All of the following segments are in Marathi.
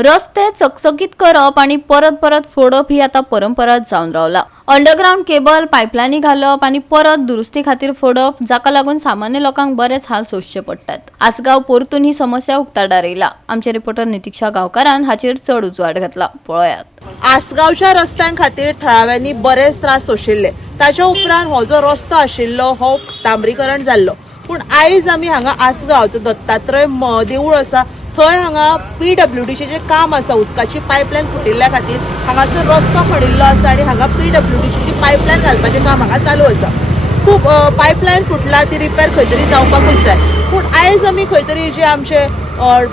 रस्ते चकचकीत करप आणि परत परत फोडप ही आता परंपरा जावन रावला। अंडरग्राउंड केबल पायपलायनी घालप आणि परत दुरुस्ती खातीर फोडप, जाका लागून सामान्य लोकांक बरेच हाल सोसचे पडटात। आसगाव पोरतून ही समस्या उक्ताडार येयला। आमचे रिपोर्टर नितीक्षा गावकारान हाचेर चड उजवाड घातला, पळयात। आसगावच्या रस्त्यां खातीर थळाव्यांनी बरेच त्रास सोशिल्ले। ताच्या उपरांत हो जो रस्तो आशिल्लो हो डांबरीकरण जाल्लो, पूण आयज आमी हांगा आसगावचो दत्तात्रय देवूळ आसा थंय हांगा PWDचे जे काम आसा, उदकाची पायपलायन फुटिल्ल्या खातीर हांगासर रस्तो खणिल्लो आसा आणि हांगा PWDची जी पायपलायन घालपाचें काम हांगा चालू आसा। खूब पायपलायन फुटला, ती रिपेर खंय तरी जावपाकूच जाय। पूण आयज आमी खंय तरी जे आमचे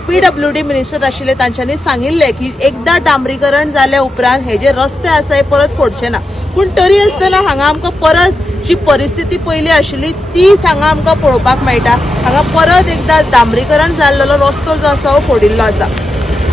PWD मिनिस्टर आशिल्ले तांच्यांनी सांगिल्ले की एकदा डांबरीकरण जाल्या उपरांत हे जे रस्ते आसा हे परत फोडचे ना। पूण तरी आसतना हांगा आमकां परत जी परिस्थिती पयली आशिल्ली तीच हांगा आमकां पळोवपाक मेळटा। हांगा परत एकदा डांबरीकरण जाल्लो रस्तो जो आसा हो फोडिल्लो आसा।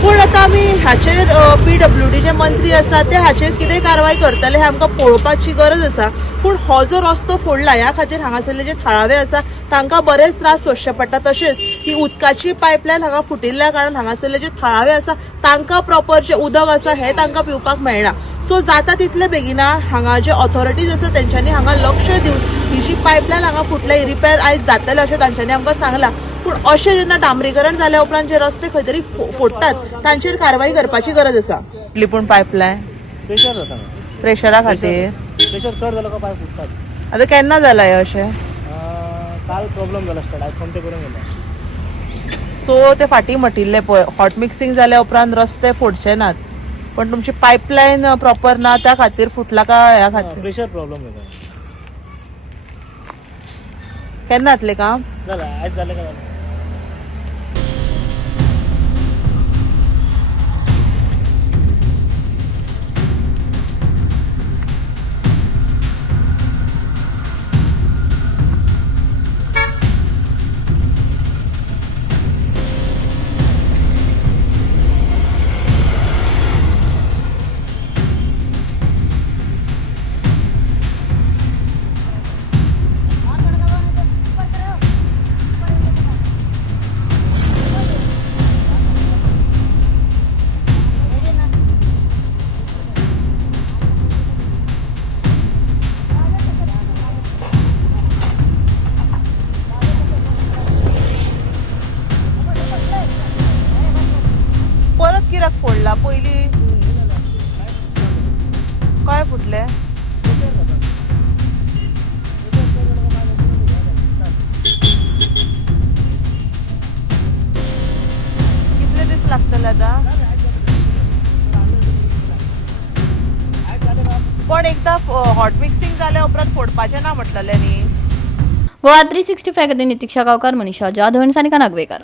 पूण आतां आमी हाचेर PWD जे मंत्री आसा ते हाचेर कितें कारवाय करतले हे आमकां पळोवपाची गरज आसा। पूण हो जो रस्तो फोडला ह्या खातीर हांगासरले जे थळावे आसा तांकां बरेच त्रास सोंसचे पडटा। तशेंच ही उदकाची पायपलायन हांगा फुटिल्ल्या कारणान हांगासरले जे थळावे आसा तांकां प्रॉपर जे उदक आसा हे तांकां पिवपाक मेळना। सो जाता तितले बेगिना हांगा जे ऑथॉरिटीज आसा तेंच्यांनी हांगा लक्ष दिवन ही जी पायपलायन हांगा फुटल्या ही रिपेर आयज जातले अशें तांच्यांनी आमकां सांगलां। पूण अशें जेन्ना डांबरीकरण जाल्या उपरांत जे रस्ते खंय तरी फोडटात तांचेर कारवाई करपाची गरज आसा। पूण पायपलायन प्रेशर जाता प्रेशरा खातीर प्रेशर चड जालो का पाय फुटतात। आतां केन्ना जालां हें अशें? काल प्रॉब्लेम जाला स्टार्ट, आयज सोमते करून गेला। सो ते फाटीं म्हटिल्ले पळय हॉट मिक्सिंग जाल्या उपरांत रस्ते फोडचे नात, पण तुमची पायपलायन प्रॉपर ना त्या खातीर फुटला का ह्या खातीर? प्रेशर प्रॉब्लेम जाला। केन्ना जातलें काम? जाला आयज जालें का जालें। परत कित्याक फोडला? पयलीं काय फुटले? कितले दीस लागतले आतां? पण एकदा हॉट मिक्सिंग जाल्या उपरांत फोडपाचें ना म्हटलेलें न्ही। गोवा 365 खातीर नितीक्षा गावकार, मनीषा जाधव, सानिका नागवेकर।